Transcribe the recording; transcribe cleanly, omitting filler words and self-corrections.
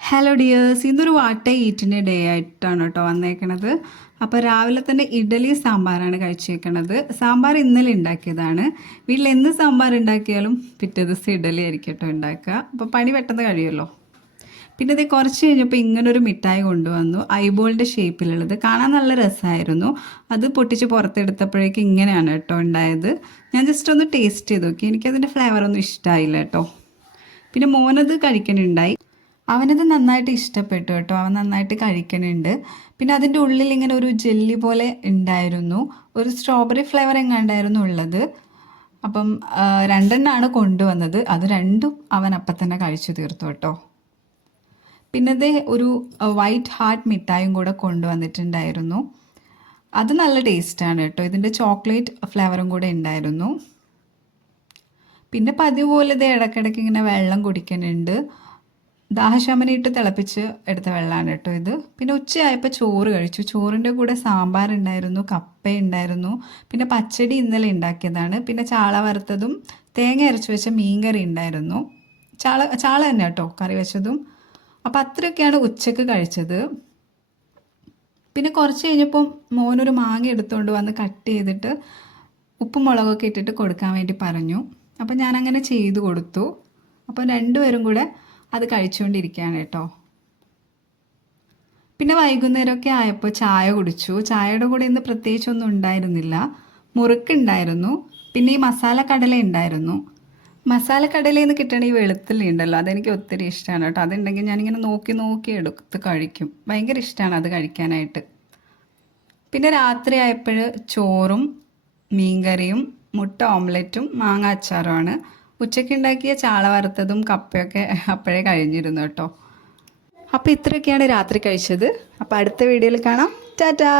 Hello dears, ഇന്നൊരു വാട്ട ഈറ്റിൻ്റെ day ആയിട്ടാണ് കേട്ടോ വന്നേക്കണത്. അപ്പോൾ രാവിലെ തന്നെ ഇഡലി സാമ്പാറാണ് കഴിച്ചേക്കണത്. സാമ്പാർ ഇന്നലെ ഉണ്ടാക്കിയതാണ്. വീട്ടിൽ എന്ത് സാമ്പാർ ഉണ്ടാക്കിയാലും പിറ്റേ ദിവസം ഇഡലി ആയിരിക്കും കേട്ടോ ഉണ്ടാക്കുക. അപ്പോൾ പണി പെട്ടെന്ന് കഴിയുമല്ലോ. പിന്നെ ഇത് കുറച്ച് കഴിഞ്ഞപ്പോൾ ഇങ്ങനൊരു മിഠായി കൊണ്ടുവന്നു, ഐബോളിൻ്റെ ഷേപ്പിലുള്ളത്. കാണാൻ നല്ല രസമായിരുന്നു. അത് പൊട്ടിച്ച് പുറത്തെടുത്തപ്പോഴേക്കും ഇങ്ങനെയാണ് കേട്ടോ ഉണ്ടായത്. ഞാൻ ജസ്റ്റ് ഒന്ന് ടേസ്റ്റ് ചെയ്ത് നോക്കി. എനിക്കതിൻ്റെ ഫ്ലേവറൊന്നും ഇഷ്ടമായില്ല കേട്ടോ. പിന്നെ മോനത് കഴിക്കണുണ്ടായി. അവനത് നന്നായിട്ട് ഇഷ്ടപ്പെട്ടു കേട്ടോ. അവൻ നന്നായിട്ട് കഴിക്കണുണ്ട്. പിന്നെ അതിൻ്റെ ഉള്ളിൽ ഇങ്ങനെ ഒരു ജെല്ലി പോലെ ഉണ്ടായിരുന്നു. ഒരു സ്ട്രോബെറി ഫ്ലേവർ എങ്ങാണ്ടായിരുന്നു ഉള്ളത്. അപ്പം രണ്ടെണ്ണമാണ് കൊണ്ടുവന്നത്. അത് രണ്ടും അവൻ അപ്പം തന്നെ കഴിച്ചു തീർത്തു കേട്ടോ. പിന്നെ ഇത് ഒരു വൈറ്റ് ഹാർട്ട് മിഠായും കൂടെ കൊണ്ടുവന്നിട്ടുണ്ടായിരുന്നു. അത് നല്ല ടേസ്റ്റാണ് കേട്ടോ. ഇതിൻ്റെ ചോക്ലേറ്റ് ഫ്ലേവറും കൂടെ ഉണ്ടായിരുന്നു. പിന്നെ പതിവ് പോലെ ഇത് ഇടയ്ക്കിടയ്ക്ക് ഇങ്ങനെ വെള്ളം കുടിക്കുന്നുണ്ട്. ദാഹശമനിയിട്ട് തിളപ്പിച്ച് എടുത്ത വെള്ളമാണ് കേട്ടോ ഇത്. പിന്നെ ഉച്ചയായപ്പോൾ ചോറ് കഴിച്ചു. ചോറിൻ്റെ കൂടെ സാമ്പാർ ഉണ്ടായിരുന്നു, കപ്പ ഉണ്ടായിരുന്നു, പിന്നെ പച്ചടി ഇന്നലെ ഉണ്ടാക്കിയതാണ്. പിന്നെ ചാള വറുത്തതും തേങ്ങ അരച്ച് വെച്ച മീൻകറി ഉണ്ടായിരുന്നു. ചാള തന്നെ കേട്ടോ കറി വെച്ചതും. അപ്പം അത്രയൊക്കെയാണ് ഉച്ചക്ക് കഴിച്ചത്. പിന്നെ കുറച്ച് കഴിഞ്ഞപ്പം മോനൊരു മാങ്ങ എടുത്തുകൊണ്ട് വന്ന് കട്ട് ചെയ്തിട്ട് ഉപ്പും മുളകൊക്കെ ഇട്ടിട്ട് കൊടുക്കാൻ വേണ്ടി പറഞ്ഞു. അപ്പം ഞാനങ്ങനെ ചെയ്തു കൊടുത്തു. അപ്പം രണ്ടുപേരും കൂടെ അത് കഴിച്ചുകൊണ്ടിരിക്കുകയാണ് കേട്ടോ. പിന്നെ വൈകുന്നേരമൊക്കെ ആയപ്പോൾ ചായ കുടിച്ചു. ചായയുടെ കൂടെ ഇന്ന് പ്രത്യേകിച്ചൊന്നും ഉണ്ടായിരുന്നില്ല. മുറുക്കുണ്ടായിരുന്നു, പിന്നെ ഈ മസാല കടല ഉണ്ടായിരുന്നു. മസാല കടലയിൽ നിന്ന് കിട്ടണ ഈ വെളുത്തുള്ളി ഉണ്ടല്ലോ, അതെനിക്ക് ഒത്തിരി ഇഷ്ടമാണ് കേട്ടോ. അതുണ്ടെങ്കിൽ ഞാനിങ്ങനെ നോക്കി നോക്കി എടുത്ത് കഴിക്കും. ഭയങ്കര ഇഷ്ടമാണ് അത് കഴിക്കാനായിട്ട്. പിന്നെ രാത്രി ആയപ്പോൾ ചോറും മീൻകറിയും മുട്ട ഓംലെറ്റും മാങ്ങ അച്ചാറുമാണ്. ഉച്ചയ്ക്ക് ഉണ്ടാക്കിയ ചാള വറുത്തതും കപ്പയൊക്കെ അപ്പോഴേ കഴിഞ്ഞിരുന്നു കേട്ടോ. അപ്പോൾ ഇത്രയൊക്കെയാണ് രാത്രി കഴിച്ചത്. അപ്പോൾ അടുത്ത വീഡിയോയിൽ കാണാം. ടാറ്റാ.